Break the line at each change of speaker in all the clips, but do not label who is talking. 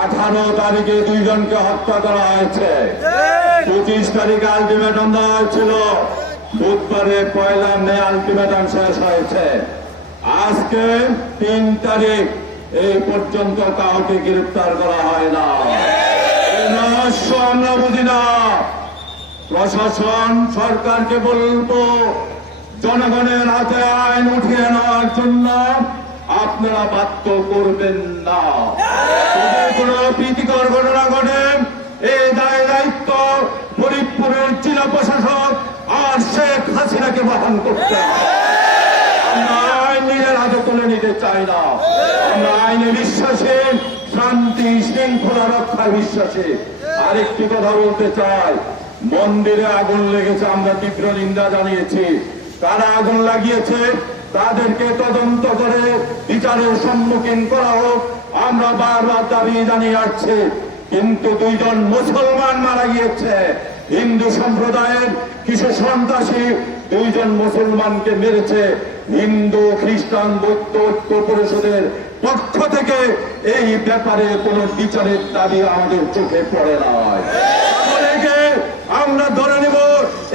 আঠারো তারিখে দুইজনকে হত্যা করা হয়েছে। পঁচিশ তারিখে আলটিমেটাম দেওয়া হয়েছিল। বুধবারে পয়লা মে আলটিমেটাম শেষ হয়েছে। আজকে তিন তারিখ এই পর্যন্ত কাউকে গ্রেপ্তার করা হয় না। রহস্য আমরা বুঝি না। প্রশাসন সরকারকে বলব জনগণের হাতে আইন উঠিয়ে নেওয়ার জন্য আপনারা বাধ্য করবেন না। কোনো প্রীতিকর ঘটনা ঘটে। এই দায় দায়িত্ব ফরিদপুরের জেলা প্রশাসক আর শেখ হাসিনাকে বহন করতে নিজের হাতে তুলে নিতে চাই না। আমরা আইনে বিশ্বাসী, শান্তি, শৃঙ্খলা রক্ষায় বিশ্বাসী। আরেকটি কথা বলতে চাই। মন্দিরে আগুন লেগেছে, আমরা তীব্র নিন্দা জানিয়েছি। কারা আগুন লাগিয়েছে? তাদেরকে তদন্ত করে বিচারের সম্মুখীন করা হোক, আমরা বারবার দাবি জানিয়ে আসছি, কিন্তু দুইজন মুসলমান মারা গিয়েছে। হিন্দু সম্প্রদায়ের কিছু সন্ত্রাসী দুইজন মুসলমানকে মেরেছে। হিন্দু, খ্রিস্টান, বৌদ্ধ ঐক্য পরিষদের পক্ষ থেকে এই ব্যাপারে কোনো বিচারের দাবি আমাদের চোখে পড়ে নয় আমরা ধরে নেব,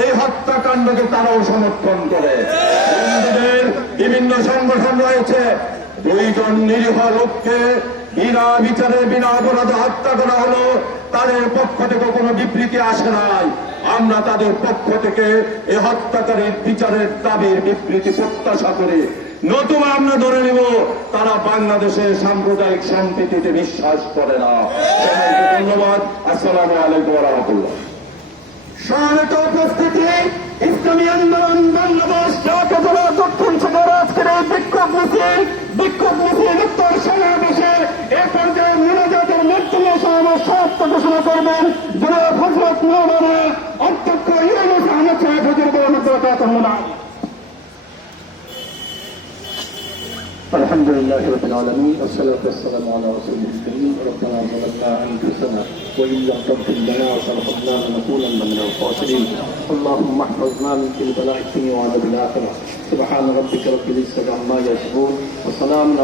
এই হত্যাকাণ্ডকে তারাও সমর্থন করে। হিন্দুদের বিভিন্ন সংগঠন রয়েছে দুইজন নিরীহ লোককে বিনা বিচারে, বিনা অপরাধে হত্যা করা হলো, তাদের পক্ষ থেকে কোনো বিবৃতি আসে নাই। আমরা তাদের পক্ষ থেকে এই হত্যাকারীর বিচারের দাবির বিবৃতি প্রত্যাশা করি। নতুবা আমরা ধরে নিব, তারা বাংলাদেশে সাম্প্রদায়িক সম্প্রীতিতে বিশ্বাস করে না। ধন্যবাদ। আসসালামু আলাইকুম রহমতুল্লাহ।
সম্মানিত উপস্থিতি, ইসলামী আন্দোলন, বাংলাদেশ সমাপ্ত ঘোষণা করবেন জনাব হজরত মৌলানা অধ্যক্ষ ইউনুস আহমদ সাহেব হুজুর বরমতুল্লাহ
الحمد لله رب العالمين والصلاة والسلام على رسول الكريم ربنا ظلمنا أنفسنا وإن لم تغفر لنا وترحمنا لنكونن من الخاسرين اللهم احفظنا من كل بلاء الدنيا وعذاب الآخرة سبحان ربك رب العزة عما يصفون وسلام على